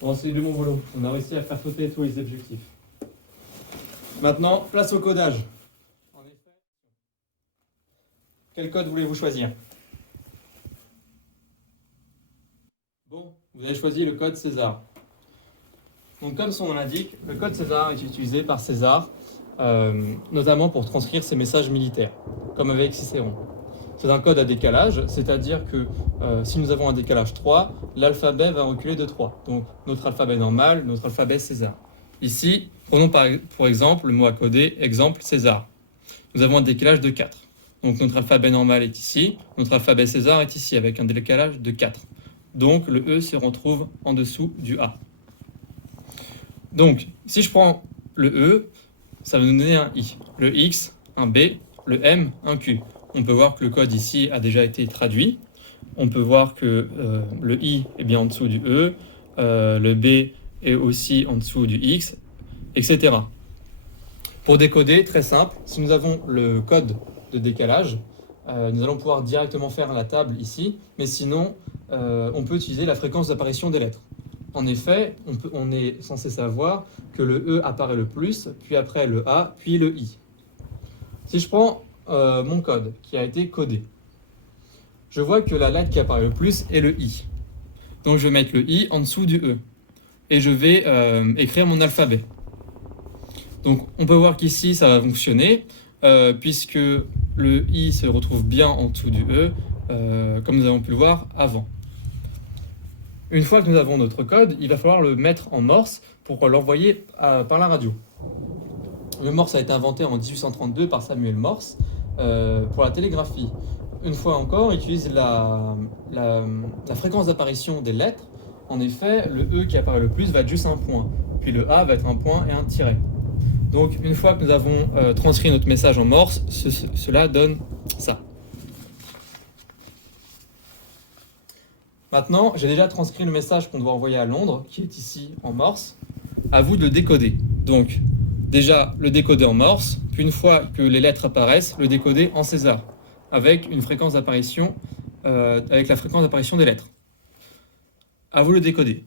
Bon, c'est du bon boulot. On a réussi à faire sauter tous les objectifs. Maintenant, place au codage. En effet, quel code voulez-vous choisir? Bon, vous avez choisi le code César. Donc, comme son nom l'indique, le code César est utilisé par César, notamment pour transcrire ses messages militaires, comme avec Cicéron. C'est un code à décalage, c'est-à-dire que si nous avons un décalage 3, l'alphabet va reculer de 3. Donc notre alphabet normal, notre alphabet César. Ici, prenons pour exemple le mot à coder, exemple César. Nous avons un décalage de 4. Donc notre alphabet normal est ici, notre alphabet César est ici, avec un décalage de 4. Donc le E se retrouve en dessous du A. Donc si je prends le E, ça va nous donner un I. Le X, un B, le M, un Q. On peut voir que le code ici a déjà été traduit. On peut voir que le I est bien en dessous du E, le B est aussi en dessous du X, etc. Pour décoder, très simple, si nous avons le code de décalage, nous allons pouvoir directement faire la table ici, mais sinon, on peut utiliser la fréquence d'apparition des lettres. En effet, on est censé savoir que le E apparaît le plus, puis après le A, puis le I. Si je prends mon code qui a été codé, je vois que la lettre qui apparaît le plus est le I. Donc je vais mettre le I en dessous du E. Et je vais écrire mon alphabet. Donc on peut voir qu'ici ça va fonctionner, puisque le I se retrouve bien en dessous du E, comme nous avons pu le voir avant. Une fois que nous avons notre code, il va falloir le mettre en morse pour l'envoyer par la radio. Le morse a été inventé en 1832 par Samuel Morse pour la télégraphie. Une fois encore, il utilise la fréquence d'apparition des lettres. En effet, le E qui apparaît le plus va être juste un point, puis le A va être un point et un tiret. Donc une fois que nous avons transcrit notre message en morse, cela donne ça. Maintenant, j'ai déjà transcrit le message qu'on doit envoyer à Londres, qui est ici en morse. À vous de le décoder. Donc, déjà le décoder en morse, puis une fois que les lettres apparaissent, le décoder en César, avec une fréquence d'apparition, avec la fréquence d'apparition des lettres. À vous de le décoder.